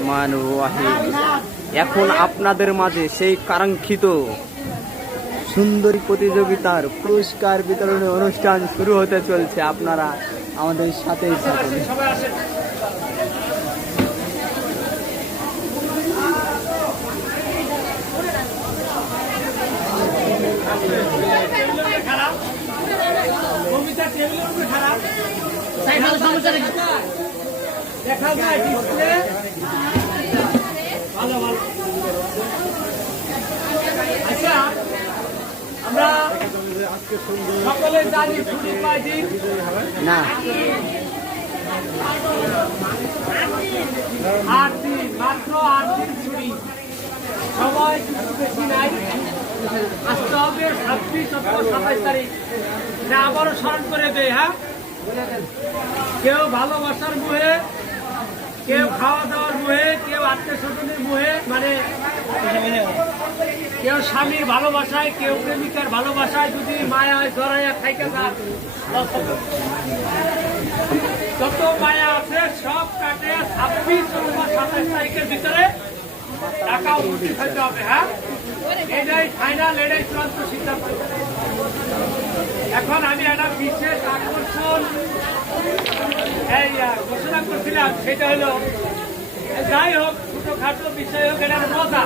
রহমান রাহিম। এখন আপনাদের মাঝে সেই কাঙ্ক্ষিত সুন্দরী প্রতিযোগিতার পুরস্কার বিতরণী অনুষ্ঠান শুরু হতে চলছে। আপনারা আমাদের সাথেই খারাপ সমস্যা দেখা। যায় ভালো ভালো আচ্ছা আমরা সকলে জানি ছুটি পাই দিন না। আট দিন মাত্র আট ছুটি সময় কিছু বেশি নাই ছাব্বিশ তারিখ এটা আবারও স্মরণ করে দেয় হ্যাঁ কেউ ভালোবাসার মুহে, কেউ খাওয়া দাওয়ার মুহে, কেউ আত্মীয় স্বজনের মুহে মানে কেউ স্বামীর ভালোবাসায়, কেউ প্রেমিকার ভালোবাসায় যদি মায়া জড়াইয়া খাইতে যান। যত মায়া আছে, সব কাটে ছাব্বিশ অথবা সাতাশ তারিখের ভিতরে। টাকা উপস্থিত হতে হবে হ্যাঁ? এটাই ফাইনাল এটাই চূড়ান্ত সিদ্ধান্ত। এখন আমি একটা বিশেষ আকর্ষণ, এই ঘোষণা করছিলাম, সেটা হলো যাই হোক ছোটখাটো বিষয় হোক, এটা মজা।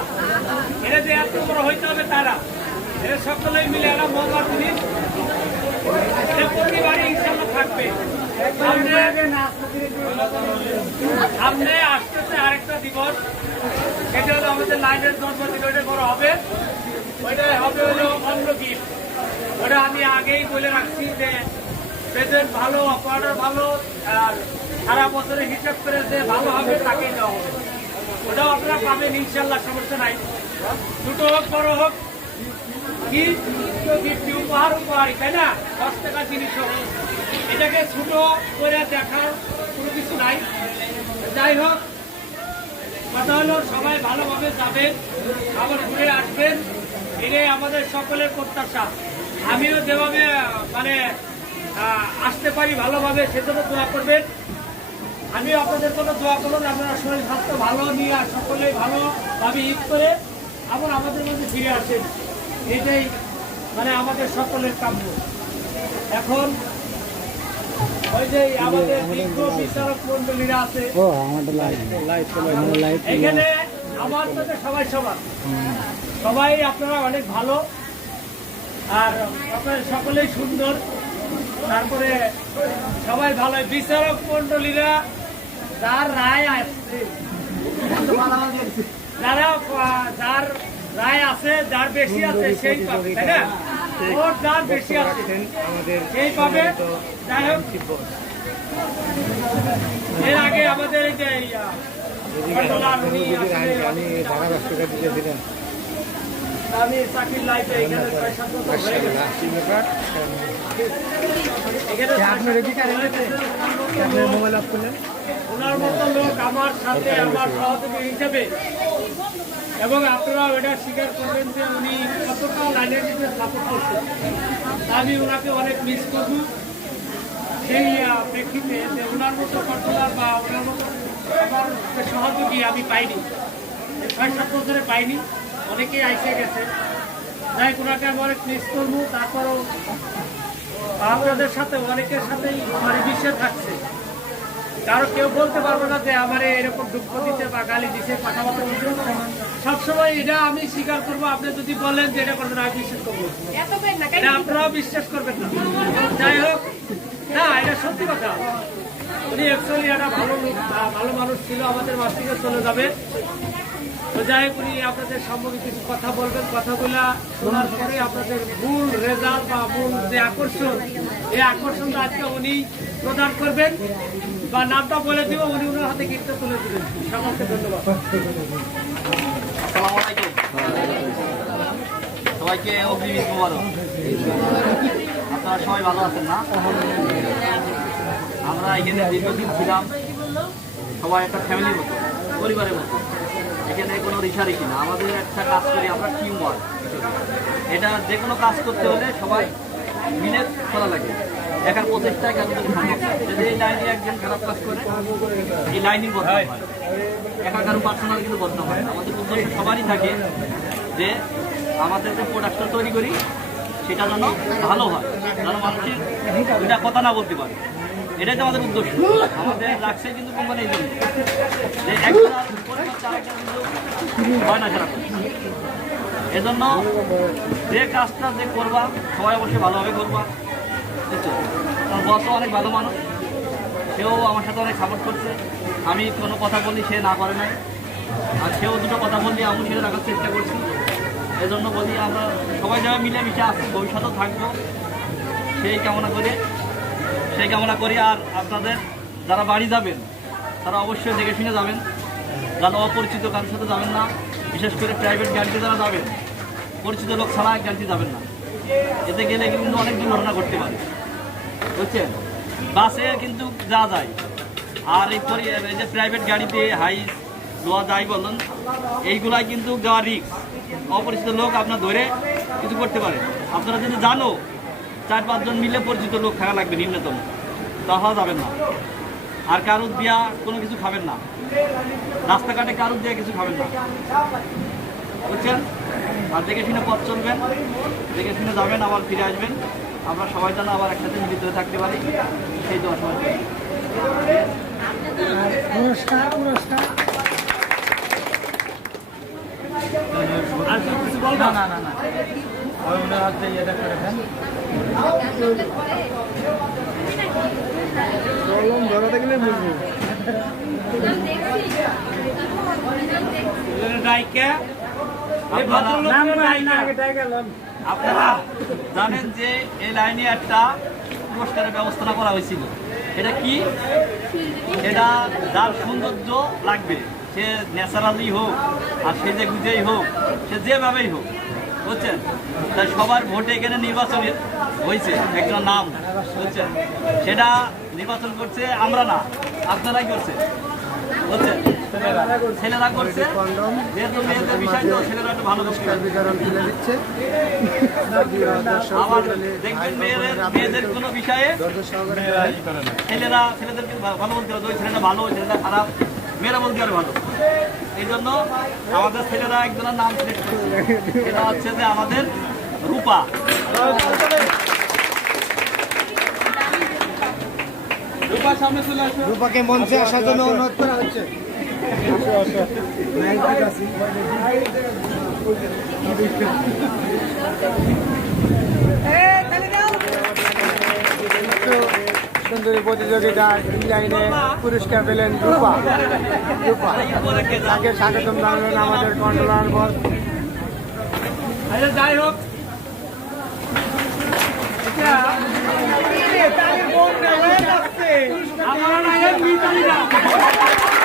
এটা যে এত বড় হইতে হবে তারা। এটা সকলেই মিলে একটা মজার জিনিস। প্রতিবারই ইনশাল্লাহ থাকবে। সামনে আসতেছে আরেকটা দিবস। সেটা হলো আমাদের লাইনের জন্মদিন, ওইটা বড় হবে। ওইটা হবে হলো অন্য ওটা আমি আগেই বলে রাখছি যে প্রেজেন্ট ভালো অপারেটর ভালো, আর সারা বছরের হিসাব করে যে ভালো হবে, তাকেই দেওয়া হবে। ওটাও আপনারা পাবেন, ইনশাল্লাহ, সমস্যা নাই। দুটো হোক, বড় হোক গিফট উপহার, উপহারই, তাই না? দশ টাকা জিনিস হোক এটাকে ছোট করে দেখার কোনো কিছু নাই। যাই হোক, কথা হলো, সবাই ভালোভাবে যাবেন, আবার ঘুরে আসবেন। এটাই আমাদের সকলের প্রত্যাশা। আমিও যেভাবে মানে আসতে পারি ভালোভাবে, সেজন্য দোয়া করবেন। আমিও আপনাদের কোনো দোয়া করুন আপনারা শরীর স্বাস্থ্য ভালো নিয়ে আর সকলে ভালোভাবে ঈদ করে আবার আমাদের মধ্যে ফিরে আসেন। এটাই মানে আমাদের সকলের কাম্য। এখন ওই যে আমাদের বিজ্ঞ বিচারক মন্ডলীরা আছে এখানে আমার সাথে সবাই সমান। সবাই আপনারা অনেক ভালো। আর আপনারা সকলেই সুন্দর। তারপরে সবাই ভালো। বিচারক মন্ডলীরা যার রায় যারা যার রায় আছে যার বেশি আছে সেই পাবে তাই না? ওর যার বেশি আছে সেই পাবে। যাই হোক। এর আগে আমাদের এই যে আমি চাকরির লাইফে এখানে ছয় সাত বছর হয়ে গেছে। এখানে ওনার মতো লোক আমার সাথে, আমার সহযোগী হিসেবে। এবং আপনারা এটা স্বীকার করবেন যে উনি কতটা লাইনের সাপোর্ট করছেন। আমি ওনাকে অনেক মিস করব। সেই প্রেক্ষিতে যে ওনার মতো কন্ট্রোলার বা ওনার মতো আমার সহযোগী আমি পাইনি। ছয় সাত বছরে পাইনি। অনেকেই আইসে গেছে। যাই ওনাকে আমি অনেক মিস করব। তারপরও আপনাদের সাথে অনেকের সাথেই মানে বিশ্বে থাকছে। কারও কেউ বলতে পারব না যে আমার এরকম দুঃখ দিতে বা গালি দিতে কথাবার্তা বলছে। সবসময় এটা আমি স্বীকার করব আপনি যদি বলেন যে এটা করবেন আমি বিশ্বাস করব। এটা আপনারাও বিশ্বাস করবেন না। যাই হোক না এটা সত্যি কথা। উনি অ্যাকচুয়ালি একটা ভালো লোক ভালো মানুষ ছিল আমাদের মাছ থেকে চলে যাবে। তো যাই উনি আপনাদের সম্পর্কে কিছু কথা বলবেন কথাগুলা শোনার পরে আপনাদের মূল রেজাল্ট বা মূল যে আকর্ষণ, এই আকর্ষণটা আজকে উনি প্রদান করবেন বা নামটা বলে দিব, উনি ওনার হাতে গিফটটা তুলে দিবেন। সকলকে ধন্যবাদ। সবাইকে অগ্রিম ঈদ মোবারক। আপনারা সবাই ভালো আছেন না? আমরা এখানে দীর্ঘদিন ছিলাম। সবাই একটা ফ্যামিলির মতো, পরিবারের মতো। এখানে কোনো রিসারিকি না আমাদের একটা কাজ করি, আমরা টিম ওয়ার্ক এটা যে কোনো কাজ করতে হলে সবাই মিলে করা লাগে একার প্রচেষ্টায় কাজ। যদি এই লাইনে একজন খারাপ কাজ করে, এই লাইনই বদনাম হয় একা কারও পার্সোনাল কিন্তু বদনাম হয়। আমাদের উদ্দেশ্য সবারই থাকে যে আমাদের যে প্রোডাক্টটা তৈরি করি, সেটা যেন ভালো হয়, যেন মানুষের দুইটা কথা না বলতে পারে এটাই তো আমাদের উদ্দেশ্য। আমাদের রাখছে কিন্তু কোম্পানি হয় না খারাপ। এজন্য যে কাজটা যে করবা, সবাই অবশ্যই ভালোভাবে করবা। বস অনেক ভালো মানুষ। সেও আমার সাথে অনেক সাপোর্ট করছে। আমি কোনো কথা বলি, সে না করে নাই। আর সেও দুটো কথা বললি আমি সেটা রাখার চেষ্টা করছি। এজন্য বলি আমরা সবাই যারা মিলেমিশে আসছি ভবিষ্যতেও থাকব। সেই কামনা করে সেই কামনা করি আর আপনাদের যারা বাড়ি যাবেন, তারা অবশ্যই দেখে শুনে যাবেন। যারা অপরিচিত কারোর সাথে যাবেন না, বিশেষ করে প্রাইভেট গাড়িতে যারা যাবেন, পরিচিত লোক ছাড়া গাড়িতে যাবেন না। এতে গেলে কিন্তু অনেক দুর্ঘটনা ঘটতে পারে। বুঝছেন? বাসে কিন্তু যা যায়। আর এই যে প্রাইভেট গাড়িতে হাই লোয়া যায় বলুন, এইগুলাই কিন্তু দেওয়া রিক্স অপরিচিত লোক আপনার ধরে কিছু করতে পারে। আপনারা যদি জানো চার পাঁচজন মিলে পরিচিত লোক থাকা লাগবে নিম্নতম। তাহলে যাবেন না। আর কারুর দিয়া কোনো কিছু খাবেন না। রাস্তাঘাটে কারুর দিয়া কিছু খাবেন না। বুঝছেন? আর দেখে শুনে পথ চলবেন। দেখে শুনে যাবেন আবার ফিরে আসবেন। আমরা সবাই যেন আবার একসাথে মিলিত হয়ে থাকতে পারি। সেই তো সবাই করি। পুরস্কার পুরস্কার। আর কিছু বলবা? না না না। করে দেন কলম ধরা থাকলে বুঝব। আপনারা- ভদ্রলোকের ডাইকে। আগে গেলাম। আপনারা জানেন যে এই লাইনে একটা পুরস্কারের ব্যবস্থা করা হয়েছিল। এটা কি? এটা যার সৌন্দর্য লাগবে সে ন্যাচারালি হোক আর সে যে গুজেই হোক সে যেভাবেই হোক। বুঝছেন? তাই সবার ভোটে এখানে নির্বাচন হয়েছে একজন নাম বুঝছেন? সেটা নির্বাচন করছে আমরা না আপনারাই করছে বুঝছেন? ছেলেরা করছে যেহেতু মেয়েদের বিষয় তো ছেলেরা একটু ভালো আবার দেখবেন মেয়েদের মেয়েদের কোনো বিষয়ে ছেলেরা ছেলেদেরকে ভালো বলতে হবে ওই ছেলেটা ভালো ওই ছেলেটা খারাপ। মেয়েরা বলতে পারে ভালো। এই জন্য আমাদের ছেলেরা একজনের নাম সিলেক্ট এটা হচ্ছে যে আমাদের রূপা। রূপাকে মঞ্চে আসার জন্য অনুরোধ করা হচ্ছে। সুন্দরী প্রতিযোগিতা লাইনে পুরস্কার পেলেন রূপা। রূপা। তাকে স্বাগতম জানালেন আমাদের কন্ট্রোলার আচ্ছা যাই হোক আমার নাম মিতালি দাস।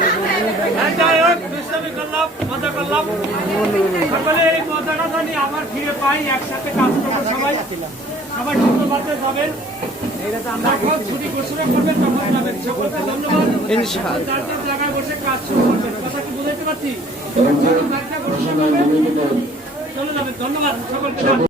তালি দিই। যাই হোক দুষ্টামি করলাম মজা করলাম। সকলে এই মজাটা জানি আবার ফিরে পাই একসাথে কাজ করব সবাই। সবাই শুক্রবারে যাবেন। যখন ছুটি ঘোষণা করবেন তখন যাবেন। সকলকে ধন্যবাদ। ইনশাআল্লাহ। যার যার জায়গায় বসে কাজ শুরু করবেন। কথা কি বুঝাইতে পারছি? চলে যাবেন। ধন্যবাদ। সকলকে